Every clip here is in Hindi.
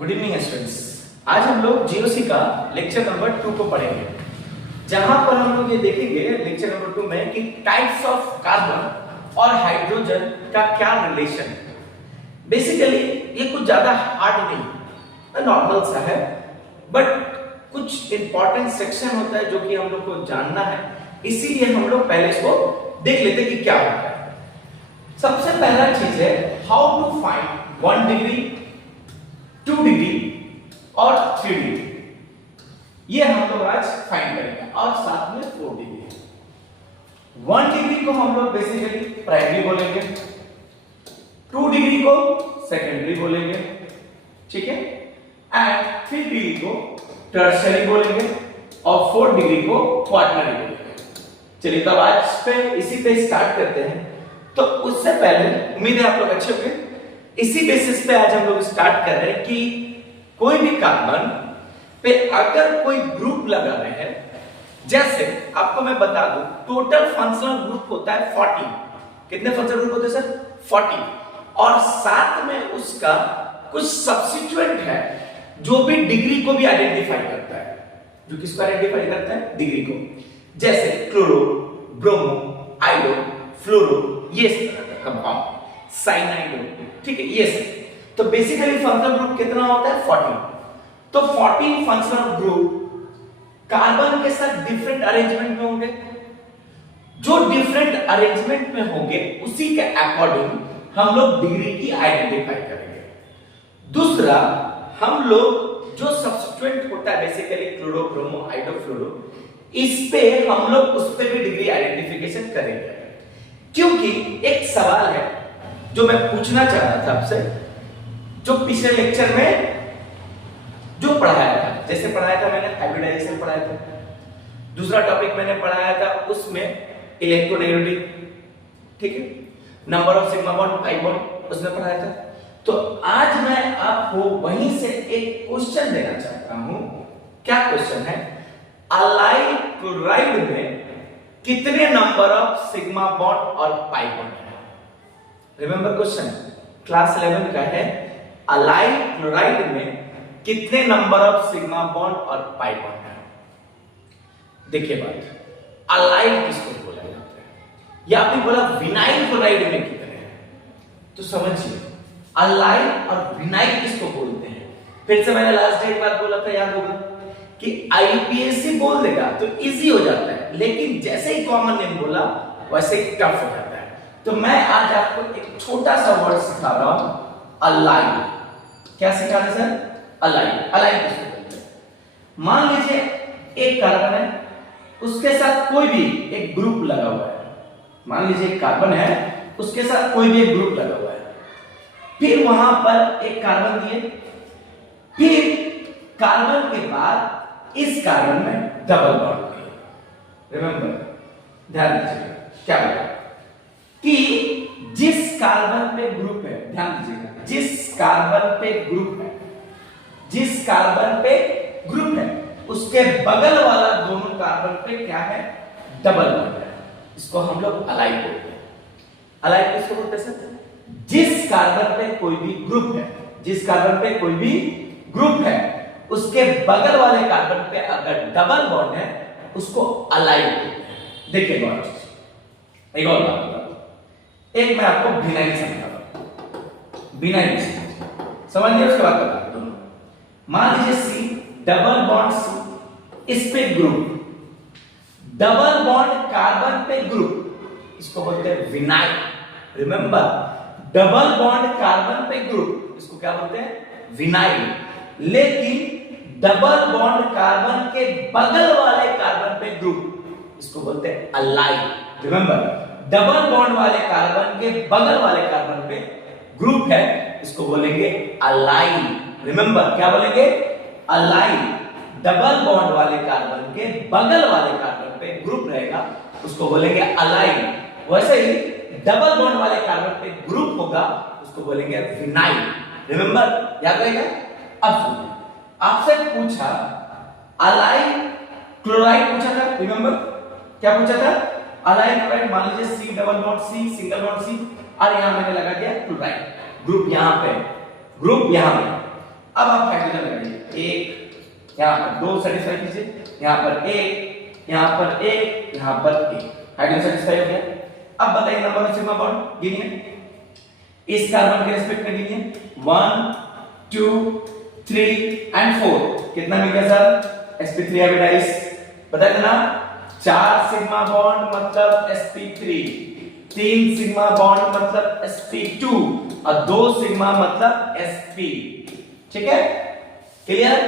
Good evening students. आज हम लोग जीओसी का लेक्चर नंबर 2 को पढ़ेंगे, जहां पर हम लोग ये देखेंगे लेक्चर नंबर 2 में कि टाइप्स ऑफ कार्बन और हाइड्रोजन का क्या रिलेशन है। बेसिकली ये कुछ ज्यादा हार्ड नहीं, नॉर्मल सा है, बट कुछ इंपॉर्टेंट सेक्शन होता है जो कि हम लोग को जानना है, इसीलिए हम लोग पहले इसको देख लेते हैं कि क्या होता है। सबसे पहला चीज है how to find 1 degree, 2 degree और 3 डिग्री। ये हम लोग आज फाइंड करेंगे और साथ में 4 डिग्री। 1 डिग्री को हम लोग बेसिकली प्राइमरी बोलेंगे, 2 डिग्री को सेकेंडरी बोलेंगे, ठीक है, एंड 3 डिग्री को टर्शियरी बोलेंगे और 4 डिग्री को क्वार्टरनरी बोलेंगे। चलिए तब आज पे इसी पे स्टार्ट करते हैं। तो उससे पहले उम्मीद है आप लोग अच्छे होंगे। इसी बेसिस पे आज हम लोग स्टार्ट कर रहे हैं कि कोई भी कार्बन पे अगर कोई ग्रुप लगा रहे हैं, जैसे आपको मैं बता दूं टोटल फंक्शनल ग्रुप होता है 40। कितने फंक्शनल ग्रुप होते हैं सर? 40। और साथ में उसका कुछ सब्स्टिट्यूएंट है जो भी डिग्री को भी आइडेंटिफाई करता है। जो किसको आइडेंटिफाई करता है? डिग्री को। जैसे क्लोरो, ब्रोमो, आयोडो, फ्लोरो, ये कंपाउंड, साइनाइड, ठीक है, ये सब। तो बेसिकली फंक्शनल ग्रुप कितना होता है? 40। तो 40 फंक्शनल ग्रुप कार्बन के साथ डिफरेंट अरेंजमेंट में होंगे। जो डिफरेंट अरेंजमेंट में होंगे उसी के अकॉर्डिंग हम लोग डिग्री की आइडेंटिफाई करेंगे। दूसरा, हम लोग जो सब्स्टिट्यूएंट होता है बेसिकली क्लोरो, ब्रोमो, आयोडो, फ्लोरो, इस पे हम लोग उस पे भी डिग्री आइडेंटिफिकेशन करेंगे। क्योंकि एक सवाल है जो मैं पूछना चाह रहा था आपसे, जो पिछले लेक्चर में जो पढ़ाया था, जैसे पढ़ाया था मैंने हाइब्रिडाइजेशन पढ़ाया था, दूसरा टॉपिक मैंने पढ़ाया था उसमें इलेक्ट्रोनेगेटिविटी, ठीक है, number of sigma bond, pi bond, उसमें पढ़ाया था। तो आज मैं आपको वहीं से एक क्वेश्चन देना चाहता हूं। क्या क्वेश्चन है? अलाइल क्लोराइड में कितने नंबर ऑफ सिग्मा बॉन्ड और पाई बॉन्ड है? रिमेंबर क्वेश्चन क्लास 11 का है, अलाइल क्लोराइड में कितने नंबर ऑफ सिग्मा बॉन्ड और पाई बॉन्ड है? देखिए बात, अलाइल किसको बोला जाता है, या आपने बोला विनाइल क्लोराइड में कितने हैं, तो समझिए अलाइल और विनाइल किसको बोलते हैं। फिर से मैंने लास्ट डे एक बात बोला था, याद होगा कि आईपीएससी बोल देगा तो इजी हो जाता है, लेकिन जैसे ही कॉमन नेम बोला वैसे ही टफ हो जाता है। तो मैं आज आपको एक छोटा सा वर्ड सिखा रहा हूं, अलाइल। क्या सिखा रहे सर? अलाइल। अलाइल किसको बोलते हैं? मान लीजिए एक कार्बन है, उसके साथ कोई भी एक ग्रुप लगा हुआ है। मान लीजिए एक कार्बन है, उसके साथ कोई भी एक ग्रुप लगा हुआ है, फिर वहां पर एक कार्बन दिए, फिर कार्बन के बाद इस कार्बन में डबल बॉन्ड दिए। रिमेंबर, ध्यान दीजिएगा क्या बोला कि जिस कार्बन पे ग्रुप है, ध्यान दीजिएगा, जिस कार्बन पे ग्रुप है, जिस कार्बन पे ग्रुप है उसके बगल वाला दोनों कार्बन पे क्या है? डबल बॉन्ड है। इसको हम लोग अलाइल बोलते हैं। अलाइल किसको बोलते हैं सर? जिस कार्बन पे कोई भी ग्रुप है, जिस कार्बन पे कोई भी ग्रुप है उसके बगल वाले कार्बन पे अगर डबल बॉन्ड है उसको अलाइल बोलते हैं। देखिए एक और बात बता, एक मैं आपको विनाइल समझाऊंगा। विनाइल समझ लिया, उसके बाद बता दूं। मान लीजिए सी, डबल बॉन्ड सी, इस पे ग्रुप, डबल बॉन्ड कार्बन पे ग्रुप, इसको बोलते हैं vinyl. Remember, double bond carbon पे ग्रुप, इसको क्या बोलते हैं? विनाइल। लेकिन डबल बॉन्ड कार्बन के बगल वाले कार्बन पे ग्रुप, इसको बोलते हैं अलाइल। रिमेंबर, डबल बॉन्ड वाले कार्बन के बगल वाले कार्बन पे ग्रुप है, इसको बोलेंगे अलाइल। रिमेंबर, क्या बोलेंगे? अलाइल। डबल बॉन्ड वाले कार्बन के बगल वाले कार्बन पे ग्रुप रहेगा, उसको बोलेंगे अलाइल। वैसे ही डबल बॉन्ड वाले कार्बन पे ग्रुप होगा, उसको बोलेंगे विनाइल। रिमेंबर, याद रहेगा। अब सुनिए, आपसे पूछा अलाइल क्लोराइड पूछा था, रिमेंबर क्या पूछा था? Allyl chloride. मान लीजिए C, double bond C, single bond C, और यहां मैंने लगा दिया क्लोराइड, ग्रुप यहां पे, ग्रुप यहां पे। अब आप हाइड्रोजन लगाइए, एक यहाँ पर दो सेटिस्फाई कीजिए, यहाँ पर एक, यहाँ पर एक, यहाँ पर एक, हाइड्रोजन सेटिस्फाई हो गया। अब बताइए नंबर ऑफ सिग्मा बॉन्ड गिनिए, इस कार्बन के रिस्पेक्ट में गिनिए, 1 2 3 एंड 4, कितना मिल गया सर? sp3 हाइब्रिडाइज, बताया था ना, 4 सिग्मा बॉन्ड मतलब sp3, 3 सिग्मा बॉन्ड मतलब sp2 और 2 सिग्मा मतलब sp, ठीक है, क्लियर?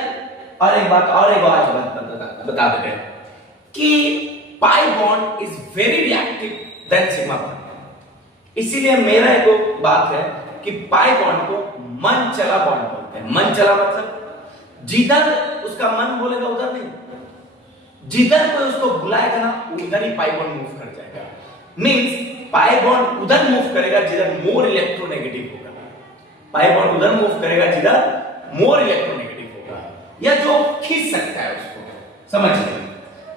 और एक बात बता देते हैं कि pi bond is very reactive than sigma bond, इसीलिए मेरा एक बात है कि पाई बॉन्ड को मन चला बॉन्ड बोलते हैं। मन चला मतलब जिधर उसका मन बोलेगा उधर नहीं, जिधर कोई उसको बुलाएगा ना उधर ही पाई बॉन्ड मूव कर जाएगा। मींस पाई बॉन्ड उधर मूव करेगा जिधर मोर इलेक्ट्रोनेगेटिव होगा, पाई बॉन्ड उधर मूव करेगा जिधर मोर इलेक्ट्रोनेगेटिव होगा, या जो खींच सकता है उसको, समझिए।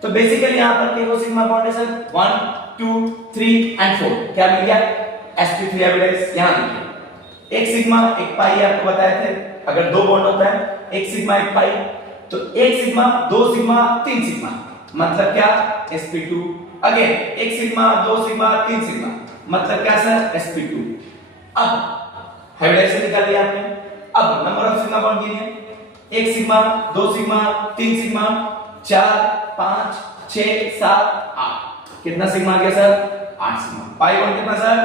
तो बेसिकली यहां पर केवल सिग्मा बॉन्ड है सर, 1 2 3 एंड 4, क्या मिल गया? sp3 hybridise. यहां देखिए, एक सिग्मा एक पाई आपको बताए थे, अगर दो बॉन्ड होता है एक सिग्मा एक पाई, तो एक सिग्मा दो सिग्मा तीन सिग्मा मतलब क्या? sp2। अगेन एक सिग्मा दो सिग्मा तीन सिग्मा मतलब क्या सर? sp2। अब हाइब्रिडाइजेशन निकाल लिया आपने, अब नंबर ऑफ सिग्मा बॉन्ड गिनिए, एक सिग्मा दो सिग्मा तीन सिग्मा 4 5 6 7 8, कितना सिग्मा आ गया सर? 8 सिग्मा। पाई बॉन्ड कितना सर?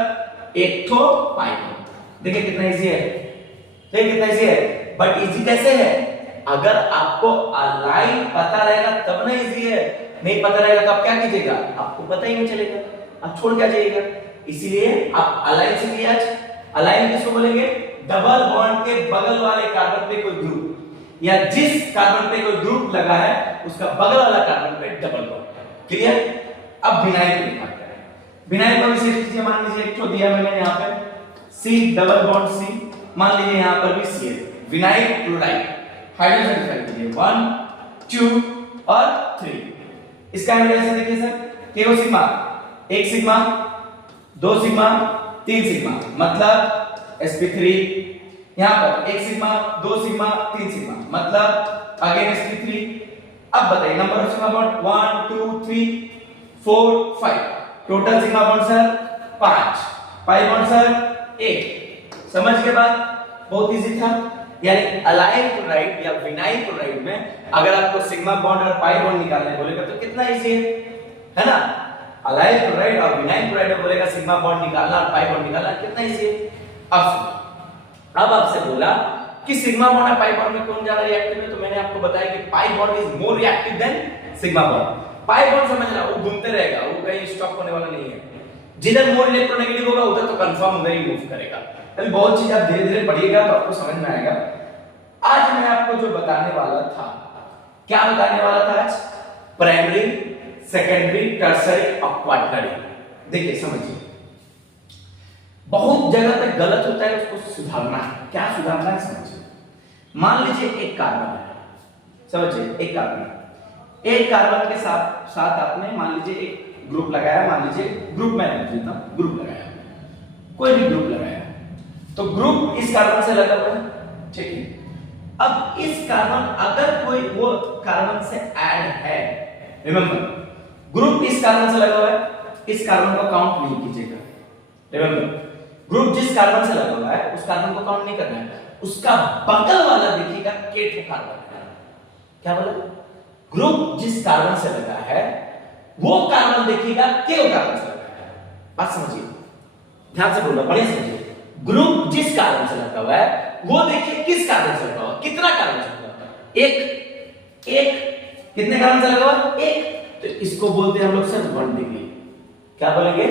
एक तो पाई बॉन्ड। देखिए कितना इजी है, देखिए कितना इजी है। बट इजी कैसे है? अगर आपको अलाइन पता रहेगा तब ना इजी है, नहीं पता रहेगा तो आप क्या कीजिएगा? आपको पता ही नहीं चलेगा, आप छोड़ क्या जाइएगा। इसीलिए आप अलाइन सीखिए आज। अलाइन किसको बोलेंगे? डबल बॉन्ड के बगल वाले कार्बन पे कोई ग्रुप, या जिस कार्बन पे कोई ग्रुप लगा है उसका बगल वाला कार्बन पे डबल बॉन्ड। क्लियर? अब विनाइल की बात करें। विनाइल को विशेष कीजिए, मान लीजिए एक तो दिया मैंने यहाँ पे C डबल बॉन्ड C, मान लीजिए यहाँ पर भी C है, विनाइल क्लोराइड। हाइड्रोजन सेलेक्ट कीजिए 1 2 और 3। इसका हाइब्रिडाइजेशन देखिए सर, केवल सिग्मा, एक सिग्मा दो सिग्मा तीन सिग्मा मतलब sp3, यहां पर एक सिग्मा दो सिग्मा तीन सिग्मा मतलब अगेन sp3। अब बताइए number of sigma bond 1 2 3 4 5, total sigma bond sir 5, pi bond sir 1। समझ के बाद? बहुत इजी था। यानी अलाइन क्लोराइड या विनाइल क्लोराइड में अगर आपको सिग्मा बॉन्ड और पाई बॉन्ड निकालने बोलेगा तो कितना इजी है ना? अलाइन क्लोराइड और विनाइल क्लोराइड में बोलेगा सिग्मा बॉन्ड निकालना और पाई बॉन्ड निकालना, कितना इजी है। अब आपसे बोला कि सिग्मा बॉन्ड और पाई बॉन्ड में कौन ज्यादा रिएक्टिव है, तो मैंने आपको बताया कि pi bond is more reactive than sigma bond. Pi bond समझना, वो घूमते रहेगा, वो कहीं स्टॉप होने वाला नहीं है। जिधर मोर इलेक्ट्रोनेगेटिव होगा उधर तो कंफर्म उधर ही मूव करेगा। अभी बहुत चीज आप धीरे धीरे पढ़िएगा तो आपको समझ में आएगा। आज मैं आपको जो बताने वाला था, क्या बताने वाला था आज? प्राइमरी, सेकेंडरी, टर्सरी और क्वाटरनरी। देखिए समझिए, बहुत जगह पे गलत होता है, उसको सुधारना है। क्या सुधारना है समझिए। मान लीजिए एक कार्बन है, समझिए एक कार्बन के साथ साथ आपने मान लीजिए एक ग्रुप लगाया, मान लीजिए ग्रुप में लेता हूं, ग्रुप लगाया, कोई भी ग्रुप लगाया, तो ग्रुप इस कार्बन से लगा हुआ है, ठीक है। अब इस कार्बन अगर कोई वो कार्बन से ऐड है, रिमेंबर ग्रुप इस कार्बन से लगा हुआ है, इस कार्बन को काउंट नहीं कीजिएगा। रिमेंबर ग्रुप जिस कार्बन से लगा हुआ है उस कार्बन को काउंट नहीं करना है, उसका बगल वाला देखिएगा केटो कार्बन है। क्या बोला? ग्रुप जिस कार्बन से लगा है वो कार्बन देखिएगा केटो कार्बन से लगा है। बात समझिए, ध्यान से बोलना, बढ़िया समझिए। ग्रुप जिस कार्बन से लगा हुआ है वो देखिए किस कार्बन से लगा हुआ, कितना कार्बन से लगा हुआ? एक कितने कार्बन से लगा हुआ? एक। तो इसको बोलते हैं हम लोग सर 1 डिग्री। क्या बोलेंगे?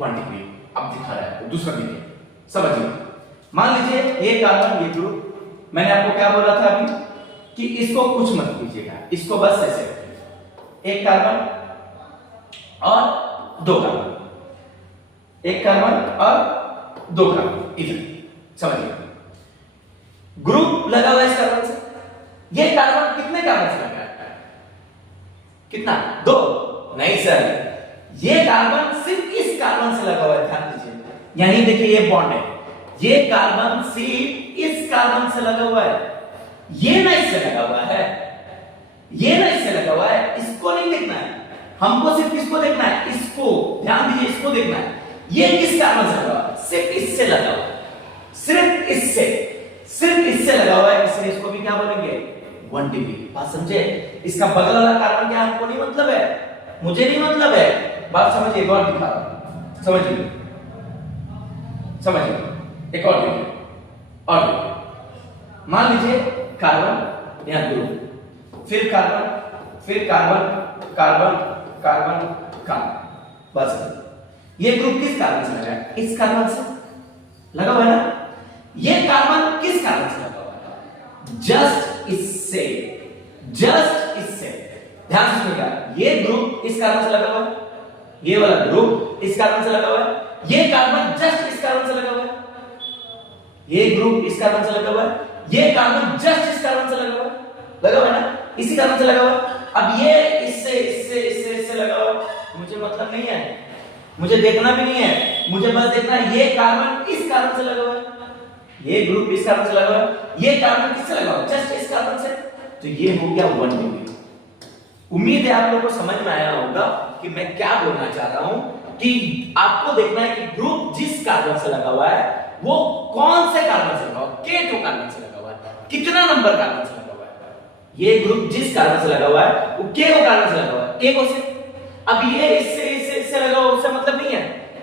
1 डिग्री। अब दिखा रहा है दूसरा डिग्री, समझिए। मान लीजिए ये कार्बन ये ग्रुप, मैंने आपको क्या बोला था अभी कि इसको कुछ मत कीजिएगा, इसको बस ऐसे रखिए, एक कार्बन और दो कार्बन, एक कार्बन और दो कार्बन, इधर समझिए। ग्रुप लगा हुआ है इस कार्बन से, ये कार्बन कितने कार्बन से लगा है? कितना? 2? नहीं सर, ये कार्बन सिर्फ इस कार्बन से लगा हुआ है, ध्यान दीजिए। यहीं देखिए ये बॉन्ड है, ये कार्बन सिर्फ इस कार्बन से लगा हुआ है, ये ना इससे लगा हुआ है, ये ना इससे लगा हुआ है, इसको नहीं देखना है हमको, सिर्फ किसको देखना है, इसको। ध्यान दीजिए, इसको देखना है। ये किस कार्बन से लगा हुआ है? सिर्फ इससे लगा हुआ है, सिर्फ इससे लगा हुआ है, इसलिए इसको भी क्या बोलेंगे? 1 डिग्री। बात समझे? इसका बगल वाला कार्बन क्या हमको नहीं मतलब है, मुझे नहीं मतलब है। बात समझिए, एक और दिखा रहा हूं, समझिए समझिए, एक और देखिए, और देखिए। मान लीजिए कार्बन यहां ग्रुप, फिर कार्बन, फिर कार्बन, कार्बन, कार्बन, कार्बन। बस ये ग्रुप किस कार्बन से लगा है? इस कार्बन से लगा हुआ है ना। ये कार्बन किस कार्बन से लगा हुआ है? जस्ट इससे, जस्ट इससे। ध्यान से सुनिएगा, ये ग्रुप इस कार्बन से लगा हुआ है, ये वाला ग्रुप इस कार्बन से लगा हुआ है, ये कार्बन जस्ट इस कार्बन से लगा हुआ है, ये ग्रुप इस कार्बन से लगा हुआ है, ये कार्बन जस्ट इस कार्बन से लगा हुआ है, लगा हुआ है ना, इसी कार्बन से लगा हुआ है। अब ये इससे लगा हुआ है, मुझे मतलब नहीं है, मुझे देखना भी नहीं है, मुझे बस देखना है ये कार्बन इस कार्बन से लगा हुआ है, ये ग्रुप इस कार्बन से लगा हुआ है, ये कार्बन किससे लगा हुआ है? जस्ट इस कार्बन से। तो ये हो गया 1 डिग्री। उम्मीद है आप लोगों को समझ में आया होगा कि मैं क्या बोलना चाह रहा हूं, कि आपको देखना है कि ग्रुप जिस कार्बन से लगा हुआ है वो कौन से कार्बन से लगा हुआ है, K2 कार्बन से लगा हुआ है, कितना नंबर कार्बन से लगा हुआ है। ये ग्रुप जिस कार्बन से लगा हुआ है वो K2 कार्बन से लगा हुआ है, एक से। अब ये इससे लगा हुआ, उससे मतलब नहीं है,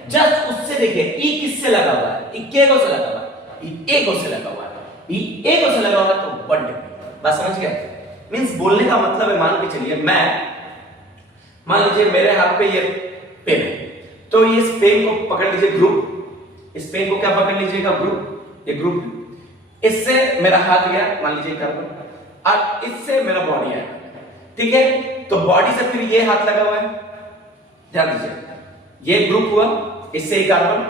जस्ट उससे देखिए, ई किससे लगा हुआ है? ई K2 से लगा हुआ है, ई A से लगा हुआ है, ई A से लगा हुआ है, तो 1 डिग्री। बस समझ गए? मींस बोलने का मतलब है, मान के चलिए मैं, मान लीजिए मेरे हाथ पे ये पेन है, तो इस पेन को पकड़ लीजिए ग्रुप, इस पेन को क्या पकड़ लीजिएगा? ग्रुप, ये ग्रुप, इससे मेरा हाथ गया, मान लीजिए कार्बन, और इससे मेरा बॉडी है, ठीक है। तो बॉडी से फिर ये हाथ लगा हुआ है, ध्यान दीजिए, ये ग्रुप हुआ, इससे ही कार्बन,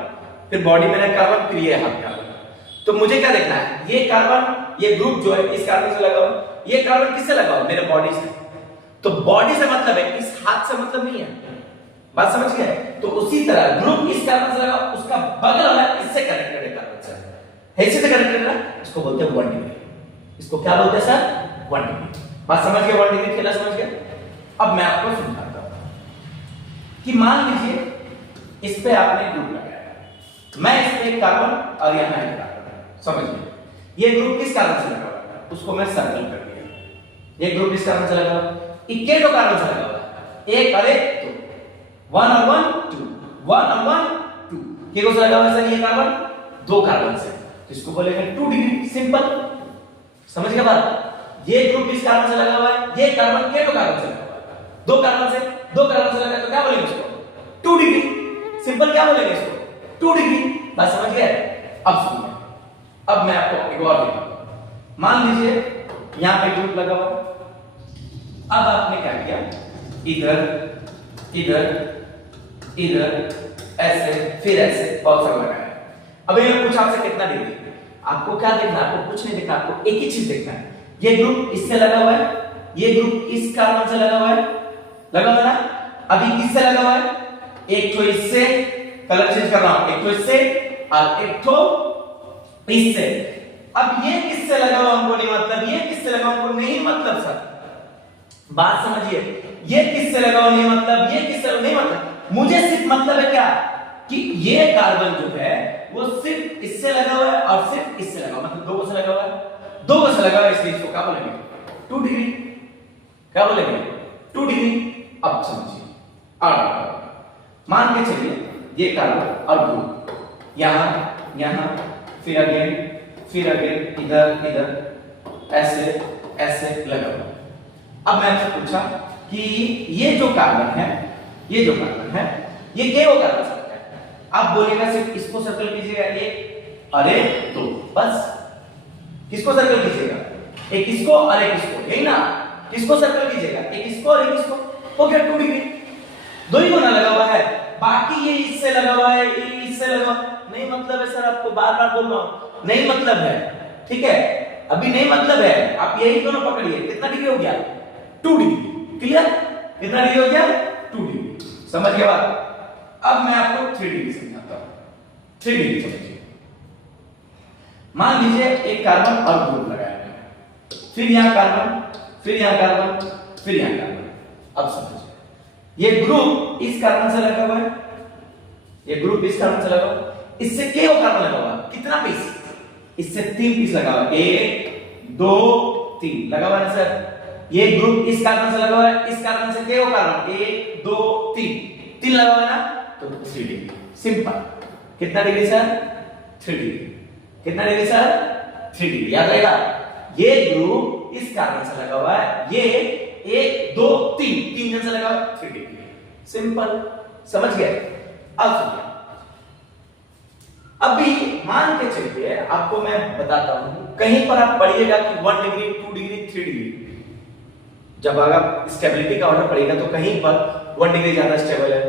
फिर बॉडी में कार्बन, फिर ये हाथ कार्बन। तो मुझे क्या देखना है? ये कार्बन, ये ग्रुप जो है इस कार्बन से लगा हुआ, ये कार्बन किससे लगा हुआ? मेरे बॉडी से। तो बॉडी से मतलब है, इस हाथ से मतलब नहीं है। बात समझ गए? तो उसी तरह ग्रुप इस कार्बन से लगा, उसका बगल वाला इससे कनेक्टेड है, कार्बन से, इससे कनेक्टेड है, इसको बोलते हैं 1 डिग्री। इसको क्या बोलते हैं सर? 1 डिग्री। बात समझ गए? 1 डिग्री खेला समझ गए? अब मैं आपको समझाता हूं कि मान लीजिए इस पे आपने ग्रुप लगाया, मैं इस पे कार्बन और यहां एक कार्बन, समझ गए? ये ग्रुप किस कार्बन से लगा हुआ है? उसको मैं सर्कल कर दिया। ये ग्रुप इस कार्बन से लगा हुआ है, K2 कार्बन से लगा हुआ है, एक और एक, दो, 1 और 1 2, 1 और 1 2, K2 से लगा हुआ है सर ये कार्बन, 2 कार्बन से, तो इसको बोलेंगे 2 डिग्री। सिंपल, समझ गए बात? ये ग्रुप इस कार्बन से लगा हुआ है, ये कार्बन K2 कार्बन से लगा हुआ है, 2 कार्बन से लगा है, तो क्या बोलेंगे इसको? 2 डिग्री। सिंपल, क्या बोलेंगे इसको? 2 डिग्री। बात समझ गए? अब सुनिए, अब मैं आपको एक और दिखाऊंगा। मान लीजिए यहां पे ग्रुप लगा हुआ, अब आपने क्या किया? इधर इधर इधर ऐसे, फिर ऐसे बहुत सारा लगाया। अब ये कुछ आपसे कितना डिग्री? आपको क्या देखना है? आपको कुछ नहीं देखना, आपको एक ही चीज देखना है। ये ग्रुप इससे लगा हुआ है, ये ग्रुप इस कार्बन से लगा हुआ है, लगा हुआ ना? अभी किससे लगा हुआ है? एक तो इससे, कलर चेंज कर रहा हूं, एक तो इससे और एक तो इससे। अब ये किससे लगा हुआ हमको नहीं मतलब, ये किससे लगा हमको नहीं मतलब सर। बात समझिए, ये किससे लगा हुआ नहीं मतलब, ये किससे नहीं मतलब, मुझे सिर्फ मतलब है क्या कि ये कार्बन जो है वो सिर्फ इससे लगा हुआ है और सिर्फ इससे लगा हुआ, मतलब 2 से लगा हुआ है, 2 से लगा हुआ है, इसलिए इसको क्या बोलेंगे? 2 डिग्री। क्या बोलेंगे? 2 डिग्री। अब समझिए, और मान के चलिए ये कार्बन और ग्रुप यहां यहां, फिर अगेन इधर इधर ऐसे ऐसे लगा हुआ। अब मैं आपसे पूछा कि ये जो कार्बन है, ये जो कार्बन है, ये K2 कार्बन से है। आप बोलेगा सिर्फ इसको सर्कल कीजिएगा, एक अरे 2, बस। किसको सर्कल कीजिएगा? एक इसको और एक इसको, यही ना? किसको सर्कल कीजिएगा? एक इसको और एक इसको, हो गया 2 डिग्री। 2 ही कोना लगा हुआ है, बाकी ये इससे लगा हुआ है, ये इससे लगा हुआ नहीं मतलब है सर, आपको बार बार बोल रहा हूं, नहीं मतलब है, ठीक है? अभी नहीं मतलब है, आप यही दोनों पकड़िए। कितना डिग्री हो गया? 2 डिग्री। क्लियर? कितना डिग्री हो गया? 2 डिग्री। समझ गए बात? अब मैं आपको 3 डिग्री समझाता हूं। 3 डिग्री समझिए। मान लीजिए एक कार्बन और ग्रुप लगाया है, फिर यहाँ कार्बन, फिर यहाँ कार्बन, फिर यहाँ कार्बन। अब समझिए ये ग्रुप इस कार्बन से लगा हुआ है, ये ग्रुप इस कार्बन से लगा हुआ है, इससे केओ कार्बन लगा हुआ है, कितना पीस? इससे 3 पीस लगा हुआ है, 1 2 3 लगा हुआ है सर। ये ग्रुप इस कार्बन से लगा हुआ है, इस कार्बन से केओ कार्बन 1 2 3 लगा हुआ है ना, तो 3 डिग्री। सिंपल। कितना डिग्री सर? 3 डिग्री। कितना डिग्री सर? 3 डिग्री। याद रहेगा, ये ग्रुप इस कार्बन से लगा हुआ है, ये 1 2 3 जन से लगा हुआ है, 3 डिग्री। सिंपल, समझ गए? अब सुनिए, अभी मान के चलिए आपको मैं बताता हूं, कहीं पर आप पढ़िएगा कि 1 डिग्री 2 डिग्री 3 डिग्री, जब आप स्टेबिलिटी का ऑर्डर पढ़िएगा तो कहीं पर 1 डिग्री ज्यादा स्टेबल है,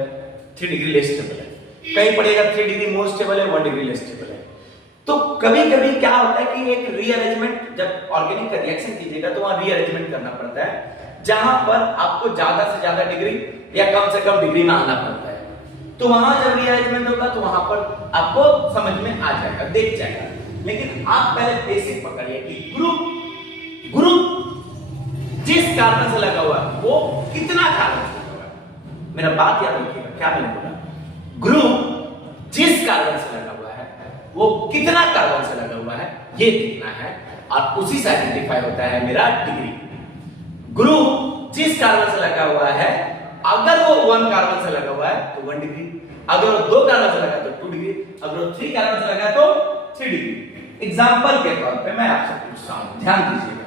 3 डिग्री लेस स्टेबल है, कहीं पढ़िएगा 3 डिग्री मोर स्टेबल है, 1 डिग्री लेस स्टेबल है। तो कभी कभी क्या होता है कि एक रीअरेंजमेंट, जब ऑर्गेनिक का रिएक्शन कीजिएगा तो वहां रीअरेंजमेंट करना पड़ता है, जहां पर आपको ज्यादा से ज्यादा डिग्री या कम से कम डिग्री में आना पड़ता है। तो वहां जब रीअरेंजमेंट होगा तो वहां पर आपको समझ में आ जाएगा, देख जाएगा। लेकिन आप पहले बेसिक पकड़िए कि ग्रुप जिस कार्बन से लगा हुआ है वो कितना कार्बन से लगा हुआ है। मेरा बात याद रखिएगा, क्या मैंने बोला? ग्रुप जिस कार्बन से लगा हुआ है वो कितना कार्बन से लगा हुआ है ये देखना है, और उसी से आइडेंटिफाई होता है मेरा डिग्री। ग्रुप जिस कार्बन से लगा हुआ है, अगर वो 1 कार्बन से लगा हुआ है तो 1 डिग्री, अगर वो 2 कार्बन से लगा है तो 2 डिग्री, अगर वो 3 कार्बन से लगा है तो 3 डिग्री। एग्जांपल के तौर पे मैं आपसे पूछता हूं, ध्यान दीजिएगा।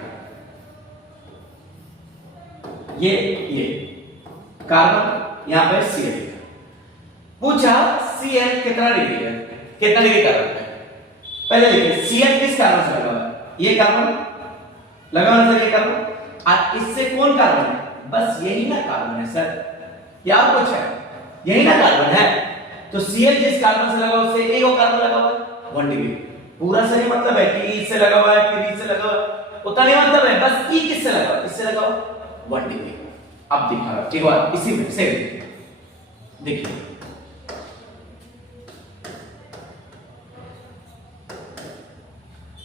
ये कार्बन यहां पे Cl पूछा, Cl कितना डिग्री है, कितना डिग्री कार्बन है? पहले देखिए Cl किस कार्बन से लगा हुआ है? ये कार्बन लगा हुआ है, ये कार्बन, और इससे कौन कार्बन है? बस यही ना कार्बन है सर, क्या कुछ है? यही ना कार्बन है। तो Cl जिस कार्बन से लगा उससे एक और कार्बन लगा हुआ है, 1 डिग्री। पूरा सही मतलब है कि E से लगा हुआ है, फिर E से लगा हुआ है, उतना नहीं मतलब है, बस E किससे लगा हुआ? इससे लगा हुआ, 1 डिग्री। अब दिखा रहा एक बार इसी में से देखिए,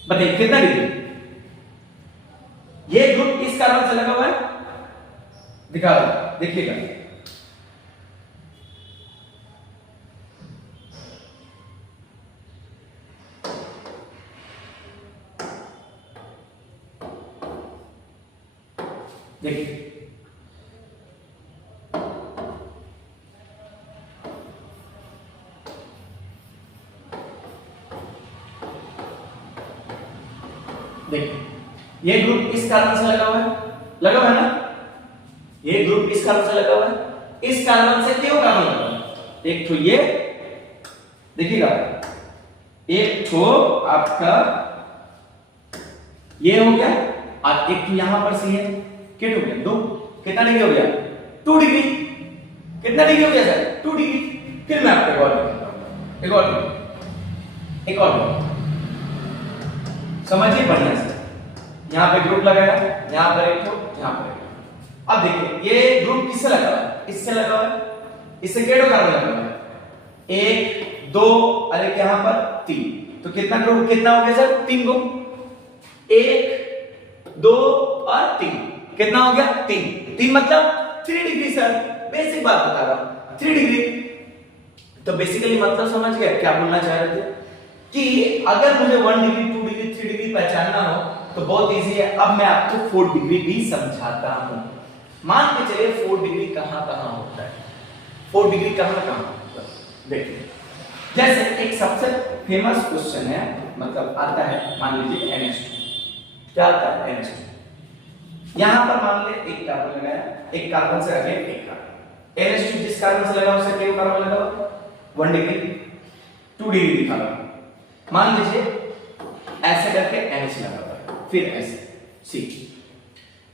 बताइए कितना डिग्री? ये ग्रुप इस कार्बन से लगा हुआ है, दिखा रहा, देखिएगा। देखिए देखिए, ये ग्रुप इस कार्बन से लगा हुआ है, लगा हुआ है ना? ये ग्रुप इस कार्बन से लगा हुआ है, इस कार्बन से क्यों कार्बन लगा हुआ है? एक तो ये देखिएगा, एक तो आपका ये हो गया, और एक तो यहां पर सी है, कितना हो गया? 2। कितना डिग्री हो गया? 2 डिग्री। कितना डिग्री हो गया सर? 2 डिग्री। फिर मैं आपको एक और समझिए बढ़िया से। यहां पे ग्रुप लगाया, यहां पर एक, तो यहां पर एक। अब देखिए ये ग्रुप किससे लगा हुआ है? इससे लगा हुआ है, इससे केडो कार्बन लगा हुआ है, 1 2 और एक यहां पर 3। तो कितना ग्रुप, कितना हो गया सर? 3 ग्रुप, 1 2 और 3। कितना हो गया? 3 मतलब 3 डिग्री सर। बेसिक बात बता रहा हूं, 3 डिग्री। तो बेसिकली मतलब समझ गए क्या बोलना चाह रहे थे? कि अगर मुझे 1 डिग्री 2 डिग्री 3 डिग्री पहचानना हो तो बहुत इजी है। अब मैं आपको 4 डिग्री भी समझाता हूं। मान के चलिए 4 डिग्री कहां कहां होता है, 4 डिग्री कहां कहां होता है। देखिए जैसे एक सबसे फेमस क्वेश्चन है, मतलब आता है, मान लीजिए NH2। क्या आता है? NH2। यहां पर मान ले एक कार्बन लगाया, एक कार्बन से आगे एक कार्बन, NH2 जिस कार्बन से लगा उससे कितने कार्बन लगा? 1 डिग्री, 2 डिग्री दिखा रहा हूं। मान लीजिए ऐसे करके NH लगा हुआ है, फिर ऐसे C।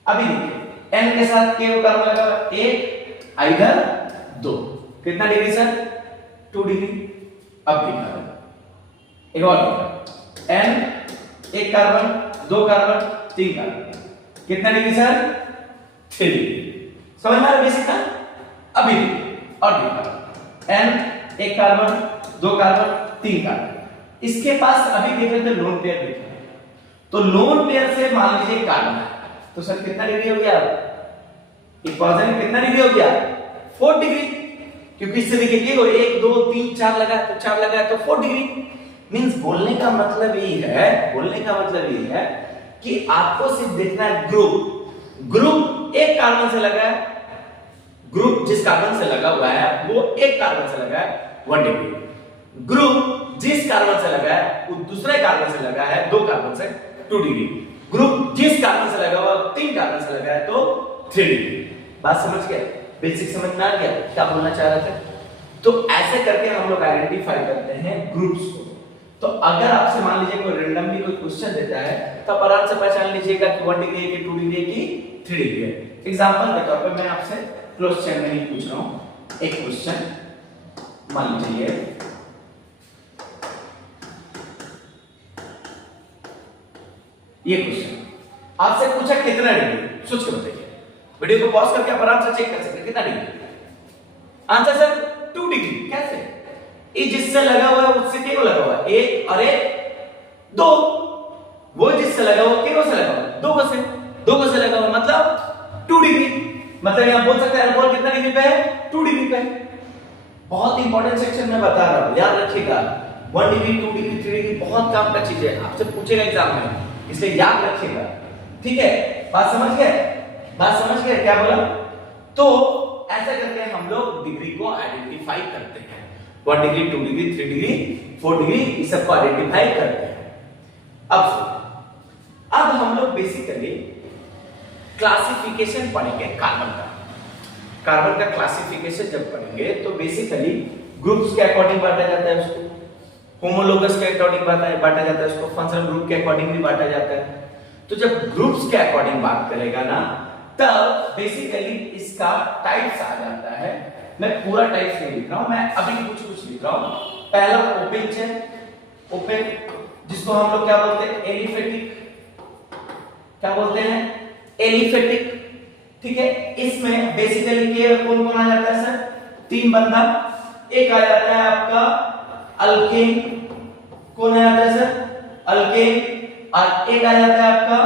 अभी देखिए N के साथ K कार्बन लगा हुआ है, 1 इधर 2। कितना डिग्री सर? 2 डिग्री। अब दिखा रहा हूं एक और, N एक कार्बन, 2 कार्बन, 3 कार्बन। कितना डिग्री सर? 3 डिग्री। समझ में आ रहा है बेसिक ना? अभी और दिखा रहा हूं, N एक कार्बन, 2 कार्बन, 3 कार्बन। इसके पास अभी देख रहे थे लोन पेयर देखा, तो लोन पेयर से मान लीजिए कार्बन है, तो सर कितना डिग्री हो गया? इक्वेशन में कितना डिग्री हो गया? 4 डिग्री, क्योंकि इससे देखिए कि 1 2 3 4 लगा, तो 4 लगा तो 4 डिग्री। मींस बोलने का मतलब ये है कि आपको सिर्फ देखना है ग्रुप एक कार्बन से लगा है, ग्रुप जिस कार्बन से लगा हुआ है वो एक कार्बन से लगा है 1 डिग्री, ग्रुप जिस कार्बन से लगा है वो दूसरे कार्बन से लगा है 2 कार्बन से 2 डिग्री, ग्रुप जिस कार्बन से लगा हुआ 3 कार्बन से लगा है तो 3 डिग्री। बात समझ गए? बेसिक समझ में आ गया क्या बोलना चाह रहे थे? तो ऐसे करके हम लोग आइडेंटिफाई करते हैं ग्रुप्स को। तो अगर आपसे मान लीजिए कोई रैंडमली कोई क्वेश्चन देता है तो आप आराम से पहचान लीजिएगा कि 1 डिग्री है कि 2 डिग्री है कि 3 डिग्री है। एग्जांपल के तौर पे मैं आपसे क्लोज चेन में ही पूछ रहा हूं एक क्वेश्चन। मान लीजिए ये क्वेश्चन आपसे पूछा कितना डिग्री, सोच के बताइए। वीडियो को पॉज करके आप आराम से चेक कर सकते हैं कितना डिग्री। Answer sir 2 degree. कैसे? ये जिससे लगा हुआ है उससे क्यों लगा हुआ है? 1 और 1 2। वो जिससे लगा हुआ क्यों से लगा हुआ? 2 को से लगा हुआ मतलब 2 डिग्री। मतलब यहां बोल सकते हैं अल्कोहल कितना डिग्री पे है? 2 डिग्री पे। बहुत इंपॉर्टेंट सेक्शन में बता रहा हूं, याद रखिएगा। 1 डिग्री 2 डिग्री 3 डिग्री बहुत काम का चीज है, आपसे पूछेगा एग्जाम में, इसलिए याद रखिएगा। ठीक है, बात समझ गए क्या बोला? तो ऐसा करके हम लोग डिग्री को आइडेंटिफाई करते हैं। 1 डिग्री 2 डिग्री 3 डिग्री 4 डिग्री इस सबको आइडेंटिफाई करते हैं। अब हम लोग बेसिकली क्लासिफिकेशन पढ़ेंगे कार्बन का क्लासिफिकेशन जब पढ़ेंगे तो बेसिकली ग्रुप्स के अकॉर्डिंग बांटा जाता है उसको, होमोलोगस के अकॉर्डिंग बांटा जाता है उसको, फंक्शनल ग्रुप के अकॉर्डिंग भी बांटा जाता है। तो जब ग्रुप्स के अकॉर्डिंग बात करेगा ना तब बेसिकली इसका टाइप्स आ जाता है। मैं पूरा टाइप्स नहीं लिख रहा हूं, मैं अभी कुछ लिख रहा हूं। पहला ओपन चेन, ओपन जिसको हम लोग क्या बोलते हैं? एलिफेटिक। क्या बोलते हैं? एलिफेटिक। ठीक है, इसमें बेसिकली के कौन कौन आ जाता है सर? 3 बंदा। एक आ जाता है आपका अल्केन, कौन आ जाता है सर? अल्केन। और एक आ जाता है आपका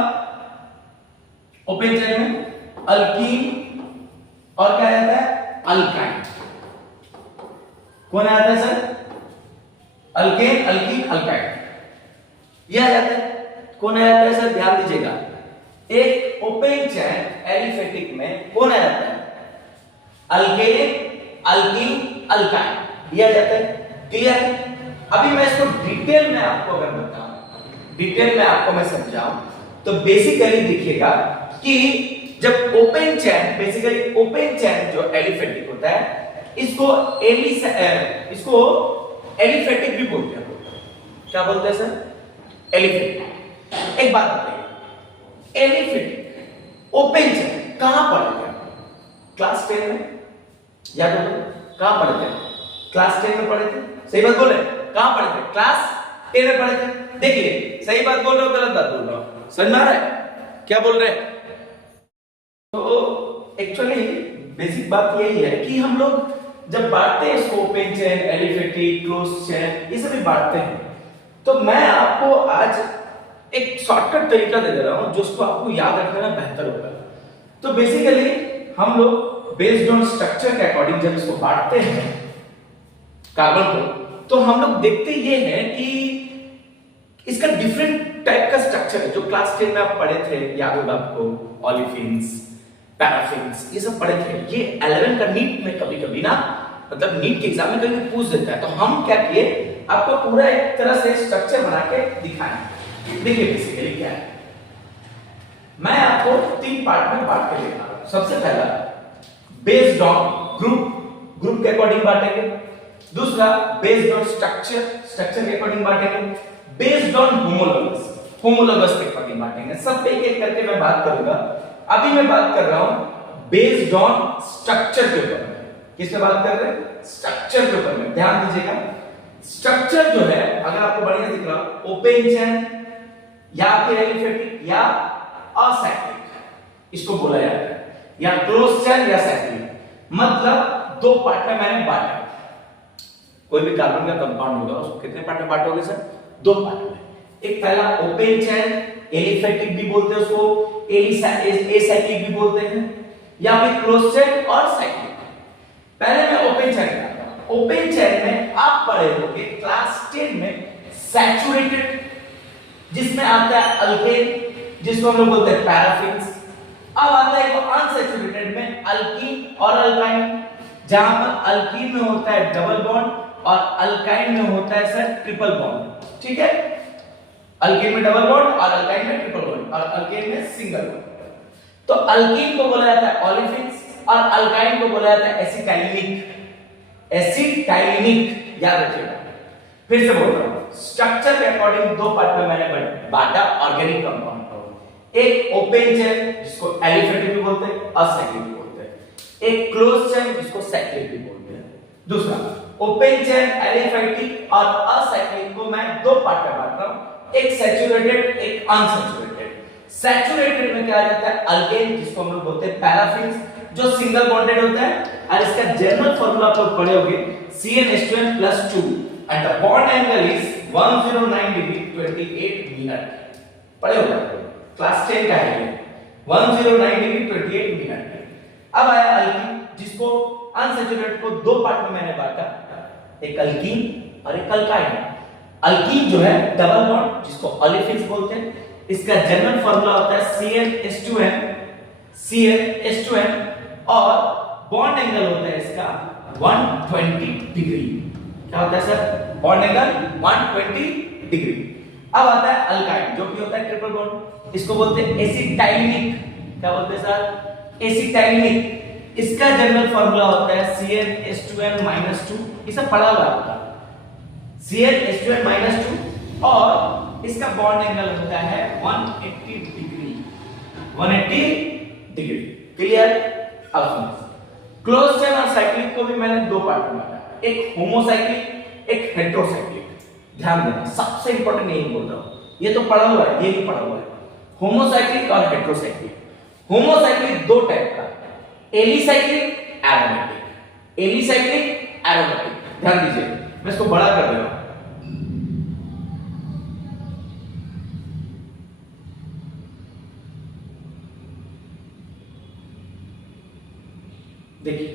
ओपन चेन में अल्कीन, और क्या आ जाता है? अल्काइन। कौन आ जाता है सर? Alkane, alkyne, alkyne. यह आ जाता है। कौन आ जाता है सर? ध्यान दीजिएगा, एक ओपन चेन एलिफेटिक में कौन आ जाता है? Alkane, alkyne, alkyne. यह आ जाता है। क्लियर है? अभी मैं इसको डिटेल में आपको अगर बताऊं, डिटेल में आपको मैं समझाऊं तो बेसिकली देखिएगा कि जब open chain, basically open chain जो एलिफेटिक होता है इसको एलिफेटिक भी बोलते हैं। क्या बोलते हैं सर? एलिफेटिक। एक बात बताइए, एलिफेटिक ओपन चेन कहां पढ़े थे? क्लास 10 में। याद है? कहां पढ़े थे? क्लास 10 में पढ़े थे। सही बात बोले? कहां पढ़े थे? क्लास 10 में पढ़े थे। देखिए सही बात बोल रहा हूं गलत बात बोल रहा हूं? समझ में आ रहा है क्या बोल रहे हैं? तो एक्चुअली बेसिक बात यही है कि हम लोग जब बांटते हैं इसको open chain, aliphatic, close chain, ये सभी बांटते हैं, तो मैं आपको आज एक शॉर्टकट तरीका दे दे रहा हूं जो उसको आपको याद रखना बेहतर होगा। तो बेसिकली हम लोग बेस्ड ऑन स्ट्रक्चर के अकॉर्डिंग जब इसको बांटते हैं कार्बन को, तो हम लोग देखते ये है कि इसका डिफरेंट टाइप का स्ट्रक्चर है। जो क्लास 10 में आप पढ़े थे, याद होगा आपको, ओलिफिन्स, पैराफिन्स, ये सब पढ़े थे। ये 11 का नीट में कभी-कभी ना, मतलब नीट के एग्जाम में कभी पूछ देता है, तो हम क्या किए, आपको पूरा एक तरह से स्ट्रक्चर बना के दिखाएं। देखिए बेसिकली क्या है, मैं आपको 3 पार्ट में बांट के दिखा रहा हूं। सबसे पहला बेस्ड ऑन ग्रुप के अकॉर्डिंग बांटेंगे। दूसरा बेस्ड ऑन स्ट्रक्चर के अकॉर्डिंग बांटेंगे। बेस्ड ऑन होमोलोगस के अकॉर्डिंग बांटेंगे। सब एक एक करके मैं बात करूंगा। अभी मैं बात कर रहा हूं बेस्ड ऑन स्ट्रक्चर के ऊपर। किस पे बात कर रहे हैं? स्ट्रक्चर के ऊपर में। ध्यान दीजिएगा, स्ट्रक्चर जो है अगर आपको बढ़िया दिख रहा हो, ओपन चेन या फिर एलिफेटिक या असाइक्लिक इसको बोला जाता है, या क्लोज चेन या साइक्लिक। मतलब 2 पार्ट में मैंने बांटा। कोई भी कार्बन का कंपाउंड होगा उसको कितने पार्ट में बांटोगे सर? 2 पार्ट में। एक पहला ओपन चेन, एलिफेटिक भी बोलते हैं उसको, एसाइक्लिक भी बोलते हैं, या फिर क्लोज चेन और साइक्लिक। पहले मैं ओपन चेन बताता हूं। ओपन चेन में आप पढ़े होंगे क्लास 10 में सैचुरेटेड, जिसमें आता है अल्केन, जिसको हम लोग बोलते हैं पैराफिन्स। अब आता है अनसैचुरेटेड में अल्कीन और अल्काइन, जहां पर अल्कीन में होता है डबल बॉन्ड और अल्काइन में होता है सर ट्रिपल बॉन्ड। ठीक है, अल्कीन में डबल बॉन्ड और अल्काइन में ट्रिपल बॉन्ड और अल्केन में सिंगल बॉन्ड। तो अल्कीन को बोला जाता है ओलेफिन्स और अल्काइन को बोला जाता है एसिटाइलिक। एसिटाइलिक याद रखिएगा। फिर से बोल रहा हूं, स्ट्रक्चर के अकॉर्डिंग दो पार्ट में मैंने बांटा ऑर्गेनिक कंपाउंड को। एक ओपन चेन जिसको एलिफेटिक भी बोलते हैं और साइक्लिक भी बोलते हैं, एक क्लोज चेन जिसको साइक्लिक भी बोलते हैं। दूसरा ओपन चेन, एलिफेटिक और असाइक्लिक को मैं दो पार्ट में बांट रहा हूं, एक सैचुरेटेड एक अनसैचुरेटेड। सैचुरेटेड में क्या जाता है अल्केन, जिसको हम लोग बोलते हैं पैराफिन्स, जो सिंगल बॉन्डेड होता है और इसका जनरल फार्मूला आप लोग पढ़े होंगे CnH2n+2 and the bond angle is 109 degree 28 minute। पढ़े होगा क्लास 10 का है ये, 109 डिग्री 28 मिनट। अब आया अल्कीन, जिसको अनसैचुरेटेड को दो पार्ट में मैंने बांटा, एक अल्कीन और एक अल्काइन। अल्कीन जो है डबल बॉन्ड, जिसको ओलेफिन्स बोलते हैं, इसका जनरल फार्मूला होता है CnH2n और बॉन्ड एंगल होता है इसका 120 डिग्री। क्या होता है सर? Bond angle 120 degree. अब आता है अल्काइन, जो कि होता है ट्रिपल बॉन्ड, इसको बोलते हैं एसिटाइलिक। क्या बोलते हैं सर? एसिटाइलिक। इसका जनरल फार्मूला होता है CnH2n-2, ये सब पढ़ा हुआ है आपका, CnH2n-2 और इसका बॉन्ड एंगल होता है 180 डिग्री। 180 डिग्री। क्लियर? अब सुनो, क्लोज चेन और साइक्लिक को भी मैंने दो पार्ट में बांटा, एक होमोसाइक्लिक एक हेटेरोसाइक्लिक। ध्यान देना, सबसे इंपॉर्टेंट यही बोल रहा हूं, ये तो पढ़ा हुआ है, ये नहीं पढ़ा हुआ है। होमोसाइक्लिक और हेटेरोसाइक्लिक। होमोसाइक्लिक दो टाइप का, एलिसाइक्लिक, एरोमेटिक। Alicyclic, aromatic. ध्यान दीजिए, मैं इसको बड़ा कर दे रहा हूं। देखिए,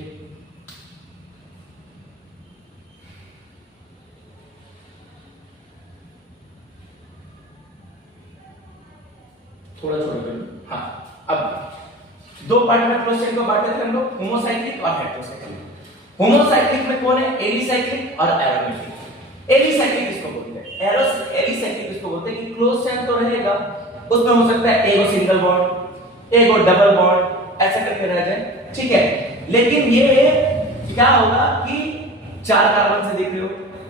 थोड़ा छोटा कर लो। हाँ, अब दो पार्ट में क्लोज चेन को बांटे थे हम लोग, होमोसाइक्लिक और हेटेरोसाइक्लिक। होमोसाइक्लिक में कौन है? एलिसाइक्लिक और एरोमेटिक। एलिसाइक्लिक किसको बोलते हैं? एलिसाइक्लिक किसको बोलते हैं कि क्लोज चेन तो रहेगा, उसमें हो सकता है एक सिंगल बॉन्ड, एक डबल बॉन्ड, ऐसा करके रह जाए। ठीक है, लेकिन ये क्या होगा कि 4 कार्बन से देख रहे हो,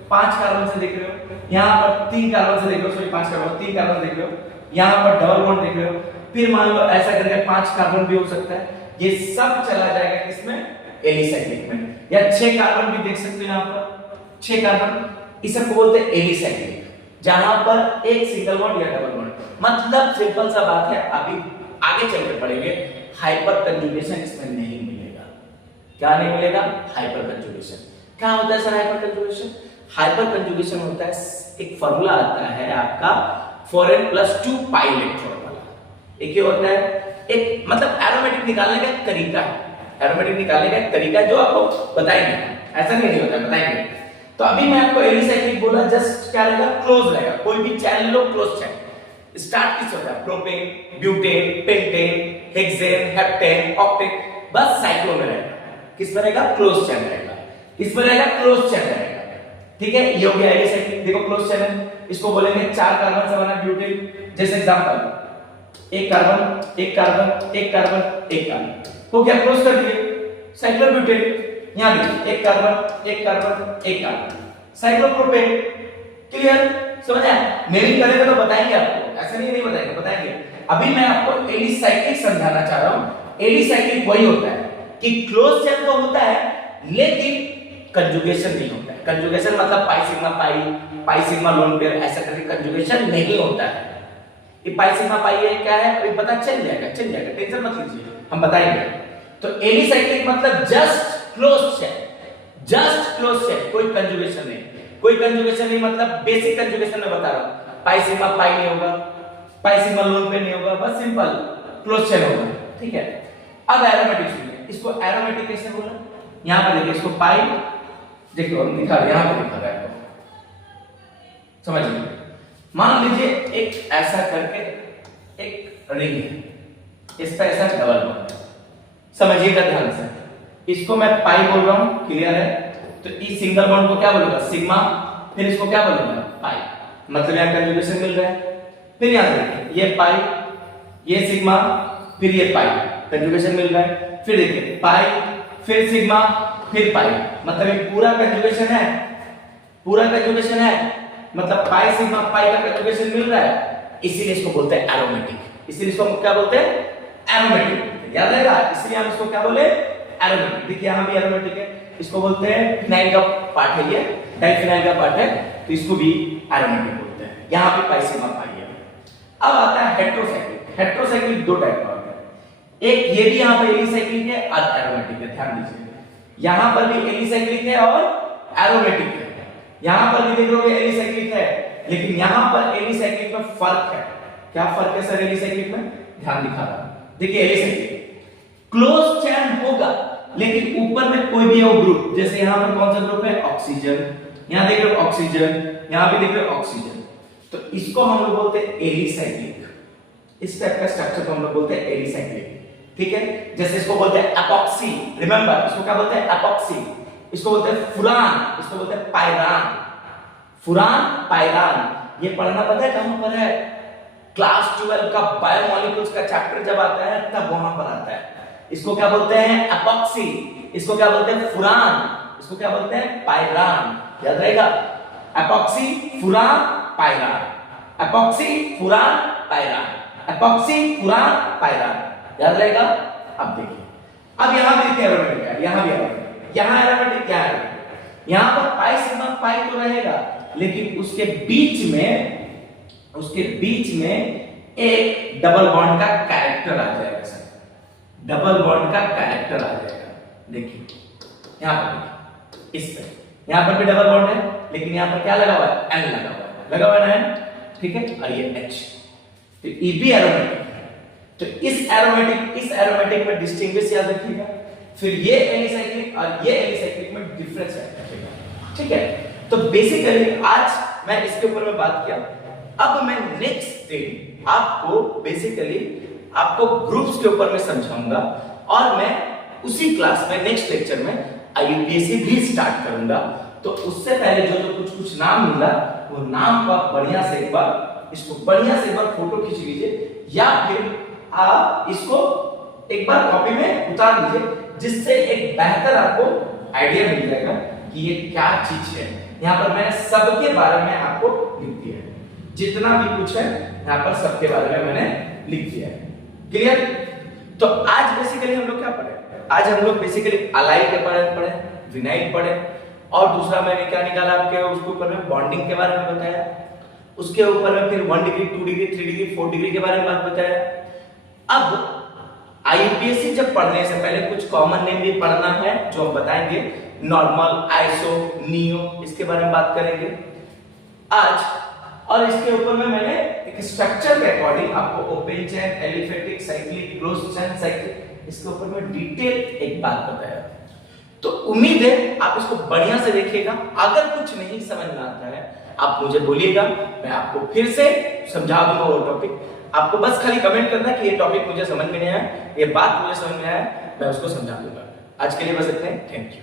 5 कार्बन से देख रहे हो, यहां पर 3 कार्बन से देख रहे हो, सॉरी 5 कार्बन, 3 कार्बन देख रहे हो, यहां पर डबल बॉन्ड देख रहे हो, फिर मान लो ऐसा करके 5 कार्बन भी हो सकता है। ये सब चला जाएगा किसमें? एलिसाइक्लिक में। या 6 कार्बन भी देख सकते हो, यहां पर 6 कार्बन, इसे बोलते हैं एलिसाइक्लिक, जहां पर एक सिंगल बॉन्ड या डबल बॉन्ड। मतलब सिंपल सा बात है, अभी आगे चल के पढ़ेंगे, हाइपर कंजुगेशन इसमें नहीं मिलेगा। क्या नहीं मिलेगा? Hyper conjugation. क्या होता है sir hyper conjugation? Hyper conjugation होता है, एक फार्मूला आता है आपका 4n+2 पाई इलेक्ट्रॉन वाला। एक ये होता है, एक मतलब एरोमेटिक निकालने का एक तरीका है, एरोमेटिक निकालने का एक तरीका है जो आपको बताएंगे, ऐसा नहीं होता है, बताएंगे। तो अभी मैं आपको एलिसाइक्लिक बोला, जस्ट क्या रहेगा? क्लोज रहेगा। कोई भी चैन लो, क्लोज चैन। स्टार्ट किस होता है? Propane, butane, pentane, hexane, heptane, octane, बस साइक्लो में रहेगा। किस में रहेगा? क्लोज चैन रहेगा। इसमें रहेगा क्लोज चैन रहेगा। ठीक है, ये हो गया एलिसाइक्लिक। देखो क्लोज चैन है, इसको बोलेंगे 4 कार्बन से बना ब्यूटेन। जैसे एग्जांपल, एक कार्बन, एक कार्बन, एक कार्बन, एक कार्बन, तो क्या क्लोज कर दिए? साइक्लोब्यूटेन। यहां देखिए, एक कार्बन, एक कार्बन, एक कार्बन, साइक्लोप्रोपेन। क्लियर? समझ आया? नेमिंग करेंगे तो बताएंगे आपको, ऐसा नहीं बताएंगे, बताएंगे। अभी मैं आपको एलिसाइक्लिक समझाना चाह रहा हूं। एलिसाइक्लिक वही होता है कि क्लोज चेन तो होता है लेकिन कंजुगेशन नहीं होता है। कंजुगेशन मतलब pi sigma pi, pi sigma lone pair, ऐसा करके कंजुगेशन नहीं होता है। ये पाई सिग्मा पाई है क्या है, अभी पता चल जाएगा, टेंशन मत लीजिए, हम बताएंगे। तो एलिसाइक्लिक मतलब just close chain, just close chain, कोई कंजुगेशन नहीं। कोई कंजुगेशन नहीं मतलब बेसिक कंजुगेशन में बता रहा हूं। पाई सिग्मा पाई नहीं होगा, पाई सिग्मा लोन पे नहीं होगा, बस सिंपल क्लोज चेन होगा, ठीक है। अब एरोमेटिक सुनिए, इसको एरोमेटिक कैसे बोला, यहां पर देखिए इसको पाई, देखो हम दिखा रहे, यहां पे दिखा रहा है, समझिए। मान लीजिए एक ऐसा करके एक रिंग है, इस पे ऐसा डबल बॉन्ड, समझिएगा ध्यान से, इसको मैं पाई बोल रहा हूं, क्लियर है। तो इस सिंगल बॉन्ड को क्या बोलूंगा, सिग्मा, फिर इसको क्या बोलूंगा, पाई, मतलब यहां कंजुगेशन मिल रहा है। फिर यहां देखिए ये पाई, ये सिग्मा, फिर ये पाई, कंजुगेशन मिल रहा है। फिर देखिए पाई, फिर सिग्मा, फिर पाई, मतलब ये पूरा कंजुगेशन है, पूरा कंजुगेशन है, मतलब पाई सिग्मा पाई का कंजुगेशन मिल रहा है, इसीलिए इसको बोलते हैं एरोमेटिक। इसीलिए इसको क्या बोलते हैं, एरोमेटिक, याद रहेगा, इसलिए हम इसको क्या बोले, एरोमेटिक। देखिए यहां भी एरोमेटिक है, इसको बोलते हैं फिनाइल का पार्ट है, ये डाइफिनाइल का पार्ट है, तो इसको भी एरोमेटिक बोलते हैं। यहां पे पाई सिग्मा पाई है। अब आता है हेटेरोसाइक्लिक। हेटेरोसाइक्लिक दो टाइप का होता है, एक ये भी यहां पर एलिसाइक्लिक है और एरोमेटिक है, ध्यान दीजिए, यहां पर भी एलिसाइक्लिक है और एरोमेटिक है। यहां पर भी देख लो एलिसाइक्लिक है, लेकिन यहां पर एलिसाइक्लिक में फर्क है। क्या फर्क है सर एलिसाइक्लिक में, ध्यान दिखा रहा हूं, देखिए एलिसाइक्लिक क्लोज चेन होगा, लेकिन ऊपर में कोई भी हो ग्रुप, जैसे यहां पर कौन सा ग्रुप है, ऑक्सीजन, यहां देख रहे हो ऑक्सीजन, यहां भी देख रहे हो ऑक्सीजन, तो इसको हम लोग बोलते हैं एलिसाइक्लिक। इस टाइप का स्ट्रक्चर को हम लोग बोलते हैं एलिसाइक्लिक, ठीक है। जैसे इसको बोलते हैं एपॉक्सी, रिमेंबर इसको क्या बोलते हैं, एपॉक्सी, इसको बोलते हैं फुरान, इसको बोलते हैं पायरान, फुरान पायरान। ये पढ़ना पता है कहां पर है, क्लास 12 का बायोमोलिक्यूल्स का चैप्टर जब आता है तब वहां पर आता है। इसको क्या बोलते हैं, एपॉक्सी, इसको क्या बोलते हैं, फुरान, इसको क्या बोलते हैं, पायरान, याद रहेगा, epoxy फुरान pyran, epoxy फुरान pyran, epoxy फुरान pyran, याद रहेगा। अब देखिए, अब यहां भी देखिए एरोमेटिक है, यहां भी एरोमेटिक, यहां एरोमेटिक क्या है, यहां पर पाई सिग्मा पाई तो रहेगा, लेकिन उसके बीच में एक डबल बॉन्ड का कैरेक्टर आ जाएगा सर, डबल बॉन्ड का कैरेक्टर आ जाएगा। देखिए यहां पर, इस पे यहां पर भी डबल बॉन्ड है, लेकिन यहां पर क्या लगा हुआ है, एन लगा हुआ है ना, ठीक है, और ये एच, तो ये भी एरोमेटिक है। तो इस एरोमेटिक में डिस्टिंग्विश याद रखिएगा, फिर ये एलिसाइक्लिक और ये एलिसाइक्लिक में डिफरेंस याद रखिएगा, ठीक है। तो बेसिकली आज मैं इसके ऊपर में बात किया। अब मैं नेक्स्ट दिन आपको बेसिकली आपको ग्रुप्स के ऊपर में समझाऊंगा, और मैं उसी क्लास में नेक्स्ट लेक्चर में आईयूपीएससी भी स्टार्ट करूंगा। तो उससे पहले जो कुछ नाम मिला, वो नाम को आप बढ़िया से एक बार फोटो खींच लीजिए, या फिर आप इसको एक बार कॉपी में उतार लीजिए, जिससे एक बेहतर आपको आइडिया मिल जाएगा कि ये क्या चीज है। यहाँ पर मैंने सबके बारे में आपको लिख दिया है, जितना भी कुछ है यहाँ पर सबके बारे में मैंने लिख दिया है, क्लियर। तो आज बेसिकली हम लोग क्या पढ़े, आज हम लोग बेसिकली अलाइड के पढ़े, विनाइल पढ़े, और दूसरा मैंने क्या निकाला आपके उसके ऊपर में बॉन्डिंग के बारे में बताया, उसके ऊपर में फिर 1 डिग्री 2 डिग्री 3 डिग्री 4 डिग्री के बारे में बात बताया। अब आईयूपीएससी जब पढ़ने से पहले कुछ कॉमन नेम भी पढ़ना है, जो हम बताएंगे, नॉर्मल, आइसो, नियो, इसके बारे में बात करेंगे आज। और इसके ऊपर में मैंने एक स्ट्रक्चर के अकॉर्डिंग आपको open chain, aliphatic, cyclic, close chain, cyclic, इसके ऊपर में डिटेल एक बात बताया। तो उम्मीद है आप इसको बढ़िया से देखिएगा। अगर कुछ नहीं समझ में आता है आप मुझे बोलिएगा, मैं आपको फिर से समझा दूंगा वो टॉपिक। आपको बस खाली कमेंट करना कि ये टॉपिक मुझे समझ में नहीं आया, ये बात मुझे समझ में आया, मैं उसको समझा दूंगा। आज के लिए बस इतना ही, थैंक यू।